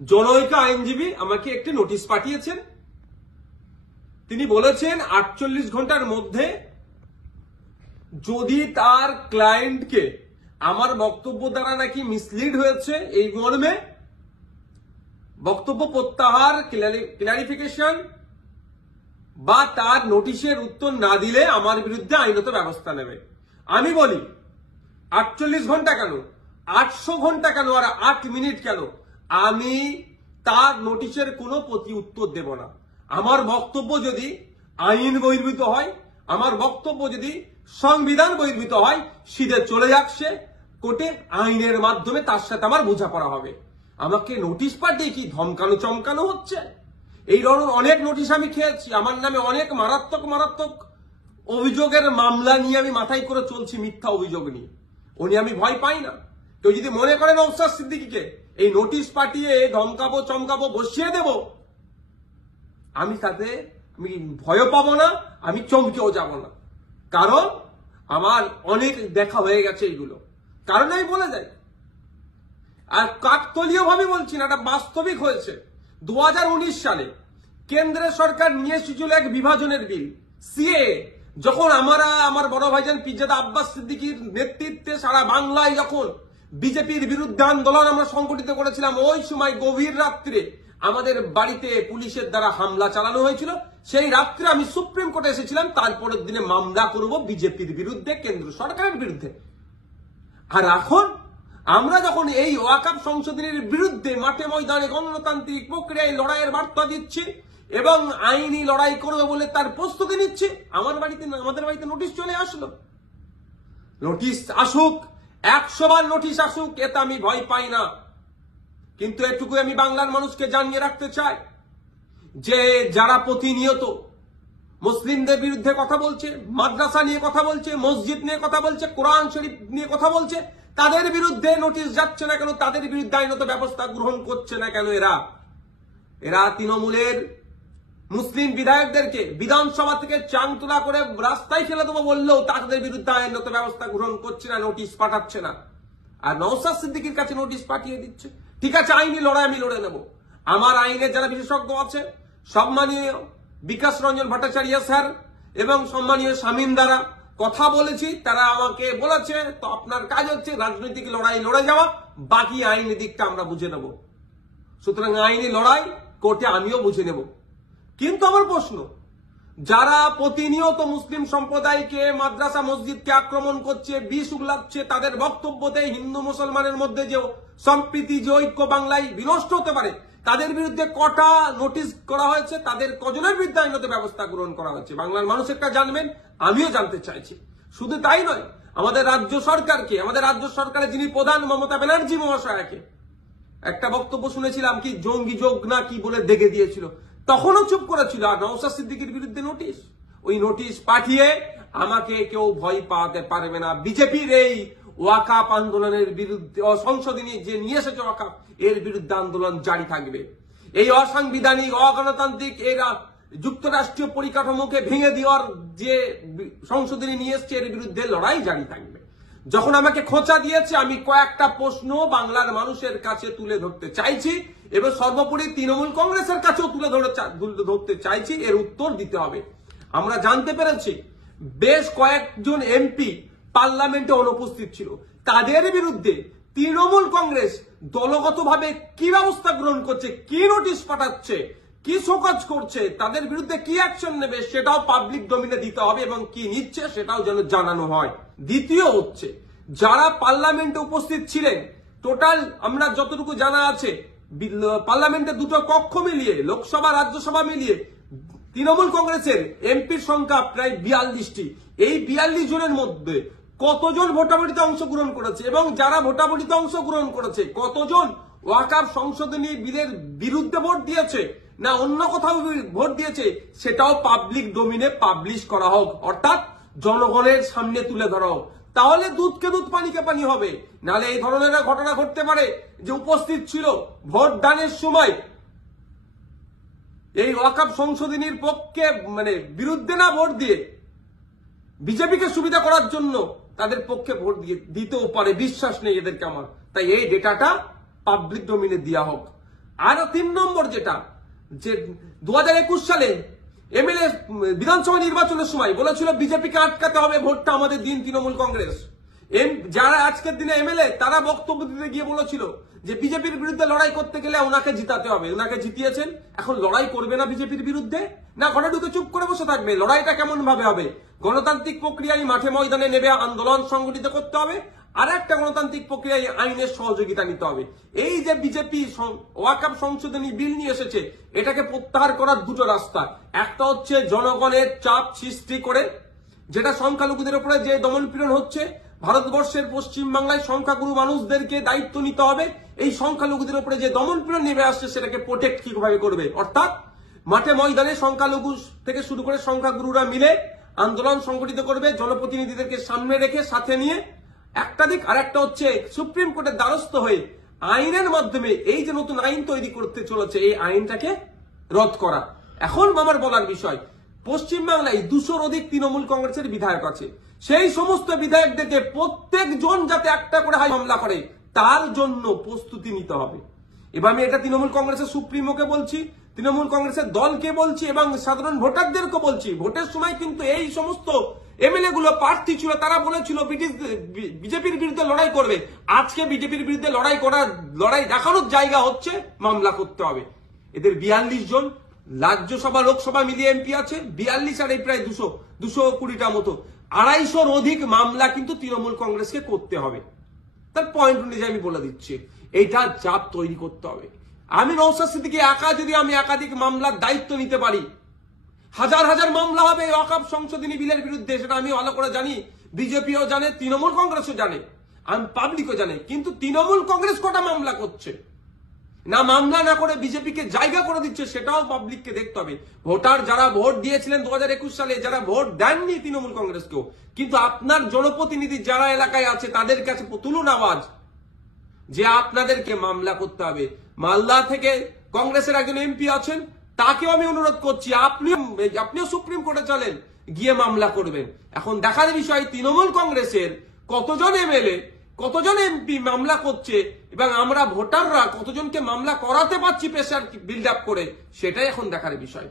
জনৈক আইনজীবী আমাকে একটি নোটিশ পাঠিয়েছেন। তিনি বলেছেন 48 ঘন্টার মধ্যে যদি তার ক্লায়েন্টকে আমার বক্তব্য দ্বারা নাকি মিসলিড হয়েছে এই মর্মে বক্তব্য প্রত্যাহার, ক্লারিফিকেশন বা তার নোটিশের উত্তর না দিলে আমার বিরুদ্ধে আইনত ব্যবস্থা নেবে। আমি বলি 48 ঘন্টা কেন, 800 ঘন্টা কেন, আর 8 মিনিট কেন, আমি তার নোটিশের কোনো প্রতি উত্তর দেব না। আমার বক্তব্য যদি আইন বহির্ভূত হয়, আমার বক্তব্য যদি সংবিধান বহির্ভূত হয়, সিধে চলে যাক সে কোর্টে, আইনের মাধ্যমে তার সাথে আমার বোঝাপড়া হবে। আমাকে নোটিশ পাঠিয়ে কি ধমকানো চমকানো হচ্ছে? এই ধরনের অনেক নোটিশ আমি খেয়েছি। আমার নামে অনেক মারাত্মক মারাত্মক অভিযোগের মামলা নিয়ে আমি মাথায় করে চলছি, মিথ্যা অভিযোগ নিয়ে। ও নিয়ে আমি ভয় পাই না। কেউ যদি মনে করে নওশাদ সিদ্দিকীকে এই নোটিশ পাঠিয়ে ধমকাবো চমকাবো বসিয়ে দেব, আমি তাতে আমি ভয়ও পাবো না, আমি চমকেও যাব না। কারণ আমার অনেক দেখা হয়ে গেছে এইগুলো। কারণ আমি বলে যাই, আর কাকতলীয় ভাবে বলছি না, এটা বাস্তবিক হয়েছে। 2019 সালে কেন্দ্রের সরকার নিয়ে এসেছিল এক বিভাজনের বিল, সিএএ। যখন আমার বড় ভাইজান পিরজাদা আব্বাস সিদ্দিকীর নেতৃত্বে সারা বাংলায় যখন বিজেপির বিরুদ্ধে আন্দোলন আমরা সংগঠিত করেছিলাম, ওই সময় গভীর রাত্রে আমাদের বাড়িতে পুলিশের দ্বারা হামলা চালানো হয়েছিল। সেই রাত্রে আমি সুপ্রিম কোর্টে এসেছিলাম, তারপরের দিনে মামলা করব বিজেপির বিরুদ্ধে, কেন্দ্র সরকারের বিরুদ্ধে। আর এখন আমরা যখন এই ওয়াকফ সংশোধনীর বিরুদ্ধে মাঠে ময়দানে গণতান্ত্রিক প্রক্রিয়ায় লড়াইয়ের বার্তা দিচ্ছি এবং আইনি লড়াই করবে বলে তার প্রস্তুতি নিচ্ছি, আমাদের বাড়িতে নোটিশ চলে আসলো। নোটিশ আসুক, 100 বার নোটিশ আসুক, এতে আমি ভয় পাই না। কিন্তু এটুকু আমি বাংলার মানুষকে জানিয়ে রাখতে চাই যে যারা প্রতিনিয়ত মুসলিমদের বিরুদ্ধে কথা বলছে, মাদ্রাসা নিয়ে কথা বলছে, মসজিদ নিয়ে কথা বলছে, কোরআন শরীফ নিয়ে কথা বলছে, তাদের বিরুদ্ধে নোটিশ যাচ্ছে না কেন, তাদের বিরুদ্ধে আইনত ব্যবস্থা গ্রহণ করছে না কেন? এরা তৃণমূলের মুসলিম বিধায়কদেরকে বিধানসভা থেকে চাংতলা করে রাস্তায় ফেলে দেবো বললেও তাদের বিরুদ্ধে আইনত ব্যবস্থা গ্রহণ করছে না, নোটিশ পাঠাচ্ছে না। আর নওশাদ সিদ্দিকীর কাছে নোটিশ পাঠিয়ে দিচ্ছে। ঠিক আছে, আইনি লড়াই আমি লড়ে নেব। আমার আইনের যারা বিশেষজ্ঞ আছে, সম্মানীয় বিকাশ রঞ্জন ভট্টাচার্য স্যার এবং সম্মানীয় শামীম দ্বারা কথা বলেছি, তারা আমাকে বলেছে তো আপনার কাজ হচ্ছে রাজনৈতিক লড়াই লড়ে যাওয়া, বাকি আইনি দিকটা আমরা বুঝে নেব। সুতরাং আইনি লড়াই কোর্টে আমিও বুঝে নেব। কিন্তু আমার প্রশ্ন, যারা প্রতিনিয়ত মুসলিম সম্প্রদায়কে, মাদ্রাসা মসজিদকে আক্রমণ করছে, বিষ উগলাচ্ছে, তাদের বক্তব্যতে হিন্দু মুসলমানের মধ্যে যে সম্প্রীতি, যে ঐক্য বাংলায় বিনষ্ট হতে পারে, তাদের বিরুদ্ধে কটা নোটিশ করা হয়েছে, তাদের কজনের বিরুদ্ধে আইনত ব্যবস্থা গ্রহণ করা হয়েছে, বাংলার মানুষ একটা জানবেন, আমিও জানতে চাইছি। শুধু তাই নয়, আমাদের রাজ্য সরকারকে, আমাদের রাজ্য সরকারের যিনি প্রধান মমতা ব্যানার্জি মহাশয়াকে একটা বক্তব্য শুনেছিলাম কি জঙ্গি যোগ না কি বলে দেখে দিয়েছিল, তখনও চুপ করেছিল। আর নওশাদ সিদ্দিকীর বিরুদ্ধে নোটিশ, ওই নোটিশ পাঠিয়ে আমাকে কেউ ভয় পাওয়াতে পারবে না। বিজেপির এই ওয়াকফ আন্দোলনের বিরুদ্ধে, সংশোধনী যে নিয়ে এসেছে ওয়াকফ, এর বিরুদ্ধে আন্দোলন জারি থাকবে। এই অসাংবিধানিক, অগণতান্ত্রিক এরা যুক্তরাষ্ট্রীয় পরিকাঠামোকে ভেঙে দেওয়ার যে সংশোধনী নিয়ে এসছে, এর বিরুদ্ধে লড়াই জারি থাকবে। যখন আমাকে খোঁচা দিয়েছে, আমি কয়েকটা প্রশ্ন বাংলার মানুষের কাছে তুলে ধরতে চাইছি এবং সর্বোপরি তৃণমূল কংগ্রেসের কাছেও তুলে ধরতে চাইছি, এর উত্তর দিতে হবে। আমরা জানতে পেরেছি বেশ কয়েকজন এমপি পার্লামেন্টে অনুপস্থিত ছিল, তাদের বিরুদ্ধে তৃণমূল কংগ্রেস দলগতভাবে কি ব্যবস্থা গ্রহণ করছে, কি নোটিশ পাঠাচ্ছে, কি শোকজ করছে, তাদের বিরুদ্ধে কি অ্যাকশন নেবে, সেটাও পাবলিক ডোমিনে দিতে হবে এবং কি নিচ্ছে সেটাও যেন জানানো হয়। দ্বিতীয় হচ্ছে, যারা পার্লামেন্টে উপস্থিত ছিলেন, টোটাল আমরা যতটুকু জানা আছে পার্লামেন্টে দুটো কক্ষ মিলিয়ে, লোকসভা রাজ্যসভা মিলিয়ে তৃণমূল কংগ্রেসের এমপির সংখ্যা প্রায় 42টি। এই 42 জনের মধ্যে কতজন ভোটাভুটিতে অংশগ্রহণ করেছে এবং যারা ভোটাভুটিতে অংশগ্রহণ করেছে কতজন ওয়াকফ সংশোধনী বিলের বিরুদ্ধে ভোট দিয়েছে না অন্য কোথাও ভোট দিয়েছে, সেটাও পাবলিক ডোমিনে পাবলিশ করা হোক, অর্থাৎ জনগণের সামনে তুলে ধরা হোক। তাহলে দুধকে দুধ, পানিকে পানি হবে। নাহলে এই ধরনের ঘটনা ঘটতে পারে যে উপস্থিত ছিল ভোট দানের সময় এই ওয়াকফ সংশোধনীর পক্ষে, বিরুদ্ধে না ভোট দিয়ে বিজেপিকে সুবিধা করার জন্য তাদের পক্ষে ভোট দিতেও পারে, বিশ্বাস নেই এদেরকে আমার। তাই এই ডেটাটা পাবলিক ডোমিনে দেওয়া হোক। আর 3 নম্বর যেটা, যে 2021 সালে এমএলএ বিধানসভা নির্বাচনের সময় বলেছিল বিজেপিকে আটকাতে হবে, ভোটটা আমাদের দিন তৃণমূল কংগ্রেস। যারা আজকের দিনে এমএলএ তারা বক্তব্য দিতে গিয়ে বলেছিল যে বিজেপির বিরুদ্ধে লড়াই করতে গেলে ওনাকে জিতাতে হবে, ওনাকে জিতিয়েছেন। এখন লড়াই করবে না বিজেপির বিরুদ্ধে, না ঘরে ঢুকে চুপ করে বসে থাকবে? লড়াইটা কেমন ভাবে হবে? গণতান্ত্রিক প্রক্রিয়ায় মাঠে ময়দানে নেবে, আন্দোলন সংগঠিত করতে হবে, আর একটা গণতান্ত্রিক প্রক্রিয়ায় আইনের সহযোগিতা নিতে হবে। এই যে বিজেপি ওয়াকফ সংশোধনী বিল নিয়ে এসেছে, এটাকে প্রত্যাহার করার দুটো রাস্তা। একটা হচ্ছে জনগণের চাপ সৃষ্টি করে, যেটা সংখ্যালঘুদের উপরে যে দমনপীড়ন হচ্ছে, ভারতবর্ষের পশ্চিম বাংলায় সংখ্যাগুরু মানুষদেরকে দায়িত্ব নিতে হবে। এই সংখ্যালঘুদের উপরে যে দমনপীড়ন নেমে আসছে সেটাকে প্রোটেক্ট কিভাবে করবে, অর্থাৎ মাঠে ময়দানে সংখ্যালঘু থেকে শুরু করে সংখ্যাগুরুরা মিলে আন্দোলন সংগঠিত করবে, জনপ্রতিনিধিদেরকে সামনে রেখে সাথে নিয়ে। একটা দিক। আর একটা হচ্ছে সুপ্রিম কোর্টের দ্বারস্থ হয়ে আইনের মাধ্যমে এই যে নতুন আইন তৈরি করতে চলেছে, এই আইনটাকে রদ করা। এখন আমার বলার বিষয়, পশ্চিমবাংলায় 200-র অধিক তৃণমূল কংগ্রেসের বিধায়ক আছে। সেই সমস্ত বিধায়কদেরকে প্রত্যেকজন যাতে একটা করে মামলা করে, তার জন্য প্রস্তুতি নিতে হবে। এবার আমি এটা তৃণমূল কংগ্রেসের সুপ্রিমোকে বলছি, তৃণমূল কংগ্রেসের দলকে বলছি এবং সাধারণ ভোটারদেরকে বলছি। ভোটের সময় কিন্তু এই সমস্ত এমএলএ গুলো প্রার্থী ছিল, তারা বলেছিল বিজেপির বিরুদ্ধে লড়াই করবে। আজকে বিজেপির বিরুদ্ধে লড়াই দেখানোর জায়গা হচ্ছে মামলা করতে হবে। এদের 42 জন রাজ্যসভা লোকসভা মিলিয়ে এমপি আছে, 42 আর এই প্রায় 220টা মতো, 250-র অধিক মামলা কিন্তু তৃণমূল কংগ্রেসকে করতে হবে। তার পয়েন্ট অনুযায়ী আমি বলে দিচ্ছি, এইটা চাপ তৈরি করতে হবে। আমি নওশাদ সিদ্দিকী একা যদি আমি একাধিক মামলার দায়িত্ব নিতে পারি, হাজার হাজার মামলা হবে ওয়াকফ সংশোধনী বিলের বিরুদ্ধে, সেটা আমি ভালো করে জানি, বিজেপিও জানে, তৃণমূল কংগ্রেসও জানে, আমি পাবলিকও জানে। কিন্তু তৃণমূল কংগ্রেস কটা মামলা করছে, না মামলা না করে বিজেপিকে জায়গা করে দিচ্ছে, সেটাও পাবলিককে দেখতে হবে। ভোটার যারা ভোট দিয়েছিলেন 2021 সালে, যারা ভোট দেননি তৃণমূল কংগ্রেসকেও, কিন্তু আপনার জনপ্রতিনিধি যারা এলাকায় আছে তাদের কাছে তুলুন আওয়াজ যে আপনাদেরকে মামলা করতে হবে। মালদা থেকে কংগ্রেসের একজন এমপি আছেন, তাকেও আমি অনুরোধ করছি আপনিও সুপ্রিম কোর্টে চলেন, গিয়ে মামলা করবেন। এখন দেখার বিষয় তৃণমূল কংগ্রেসের কতজন এমএলএ, কতজন এমপি মামলা করছে এবং আমরা ভোটাররা কতজনকে মামলা করাতে পারছি প্রেসার বিল্ড আপ করে, সেটাই এখন দেখার বিষয়।